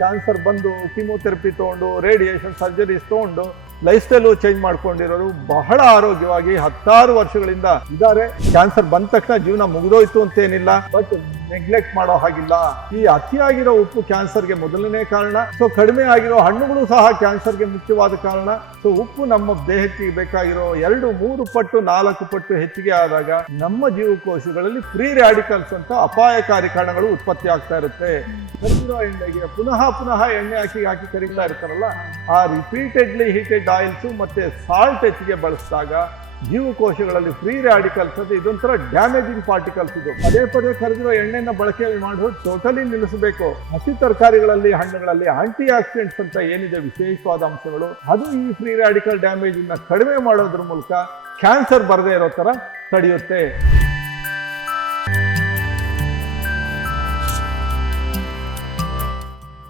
Cancer ಬಂದು chemotherapy ತೊಗೊಂಡು radiation surgeries ತೊಗೊಂಡು ಲೈಫ್ ಸ್ಟೈಲು ಚೇಂಜ್ ಮಾಡ್ಕೊಂಡಿರೋರು ಬಹಳ ಆರೋಗ್ಯವಾಗಿ 10 ವರ್ಷಗಳಿಂದ ಇದ್ದಾರೆ. ಕ್ಯಾನ್ಸರ್ ಬಂದ ತಕ್ಷಣ ಜೀವನ ಮುಗಿದೋಯ್ತು ಅಂತೇನಿಲ್ಲ, ಬಟ್ ನೆಗ್ಲೆಕ್ಟ್ ಮಾಡೋ ಹಾಗಿಲ್ಲ. ಈ ಅತಿಯಾಗಿರೋ ಉಪ್ಪು ಕ್ಯಾನ್ಸರ್ಗೆ ಮೊದಲನೇ ಕಾರಣ. ಸೊ ಕಡಿಮೆ ಆಗಿರೋ ಹಣ್ಣುಗಳು ಸಹ ಕ್ಯಾನ್ಸರ್ಗೆ ಮುಖ್ಯವಾದ ಕಾರಣ. ಸೊ ಉಪ್ಪು ನಮ್ಮ ದೇಹಕ್ಕೆ ಬೇಕಾಗಿರೋ 2-3 ಪಟ್ಟು 4 ಪಟ್ಟು ಹೆಚ್ಚಿಗೆ ಆದಾಗ ನಮ್ಮ ಜೀವಕೋಶಗಳಲ್ಲಿ ಫ್ರೀ ರ್ಯಾಡಿಕಲ್ಸ್ ಅಂತ ಅಪಾಯಕಾರಿ ಕಣಗಳು ಉತ್ಪತ್ತಿ ಆಗ್ತಾ ಇರುತ್ತೆ. ಕರಿದಿರೋ ಎಣ್ಣೆಗೆ ಪುನಃ ಎಣ್ಣೆ ಹಾಕಿ ಕರಿತಾ ಇರ್ತಾರಲ್ಲ, ಆ ರಿಪೀಟೆಡ್ಲಿ ಹೀಟೆಡ್ ಆಯಿಲ್ಸ್ ಮತ್ತೆ ಸಾಲ್ಟ್ ಹೆಚ್ಚಿಗೆ ಬಳಸಿದಾಗ ಜೀವಕೋಶಗಳಲ್ಲಿ ಫ್ರೀ ರ್ಯಾಡಿಕಲ್ಸ್ ಅದು ಇದೊಂಥರ ಡ್ಯಾಮೇಜಿಂಗ್ ಪಾರ್ಟಿಕಲ್ಸ್. ಇದು ಪದೇ ಕರೆದಿರೋ ಎಣ್ಣೆನ ಬಳಕೆ ಮಾಡೋದು ಟೋಟಲಿ ನಿಲ್ಲಿಸಬೇಕು. ಹಸಿ ತರಕಾರಿಗಳಲ್ಲಿ ಹಣ್ಣುಗಳಲ್ಲಿ ಆಂಟಿ ಆಕ್ಸಿಡೆಂಟ್ಸ್ ಅಂತ ಏನಿದೆ ವಿಶೇಷವಾದ ಅಂಶಗಳು, ಅದು ಈ ಫ್ರೀ ರ್ಯಾಡಿಕಲ್ ಡ್ಯಾಮೇಜ್ ಕಡಿಮೆ ಮಾಡೋದ್ರ ಮೂಲಕ ಕ್ಯಾನ್ಸರ್ ಬರದೇ ಇರೋ ತರ ತಡೆಯುತ್ತೆ.